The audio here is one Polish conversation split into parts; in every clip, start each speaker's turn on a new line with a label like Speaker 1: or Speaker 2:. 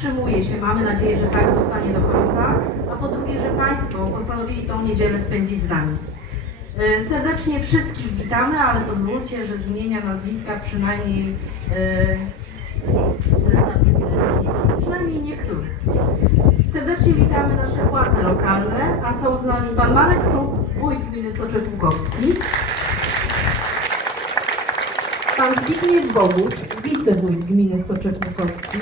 Speaker 1: utrzymuje się, mamy nadzieję, że tak zostanie do końca, a po drugie, że Państwo postanowili tą niedzielę spędzić z nami. E, Serdecznie wszystkich witamy, ale pozwólcie, że zmienia nazwiska przynajmniej, e, przynajmniej niektórych. Serdecznie witamy nasze władze lokalne, a są z nami Pan Marek Czuk, wójt gminy Stoczek Łukowski, Pan Zbigniew Bogusz, wicewójt gminy Stoczek Łukowski.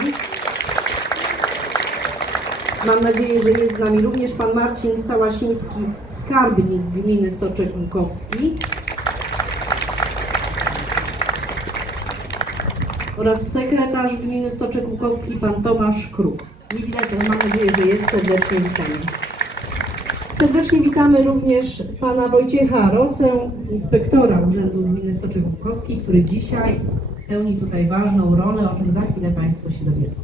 Speaker 1: Mam nadzieję, że jest z nami również Pan Marcin Sałasiński, skarbnik gminy Stoczek Łukowski. Oraz sekretarz gminy Stoczek Łukowski, Pan Tomasz Kruk. Nie widać, ale mam nadzieję, że jest. Serdecznie witamy. Serdecznie witamy również pana Wojciecha Rosę, inspektora Urzędu Gminy Stoczek Łukowski, który dzisiaj pełni tutaj ważną rolę, o czym za chwilę Państwo się dowiedzą.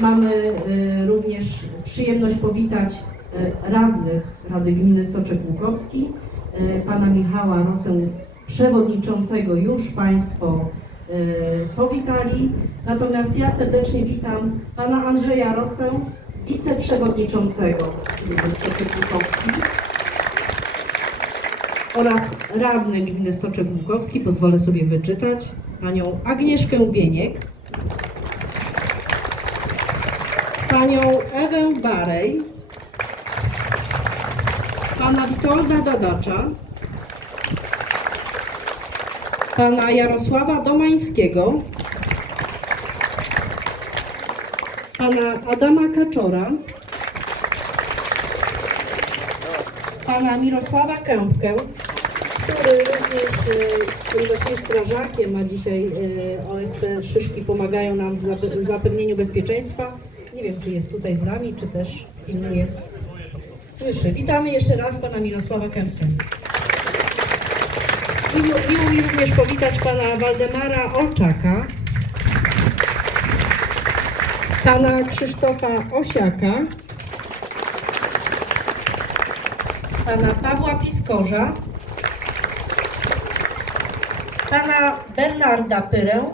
Speaker 1: Mamy y, również przyjemność powitać y, radnych Rady Gminy Stoczek Łukowski, y, pana Michała Rosę, przewodniczącego już Państwo powitali. Natomiast ja serdecznie witam pana Andrzeja Rosę, wiceprzewodniczącego Gminy Stoczek Łukowski oraz radny Gminy Stoczek Łukowski, pozwolę sobie wyczytać, panią Agnieszkę Bieniek, panią Ewę Barej, pana Witolda Dadacza, pana Jarosława Domańskiego, pana Adama Kaczora, pana Mirosława Kępkę, który również, e, ponieważ jest strażakiem, a dzisiaj e, OSP Szyszki pomagają nam w zapewnieniu bezpieczeństwa. Nie wiem, czy jest tutaj z nami, czy też pilnuje. Słyszę. Witamy jeszcze raz pana Mirosława Kępkę. Miło, miło mi również powitać pana Waldemara Olczaka, pana Krzysztofa Osiaka, pana Pawła Piskorza, pana Bernarda Pyrę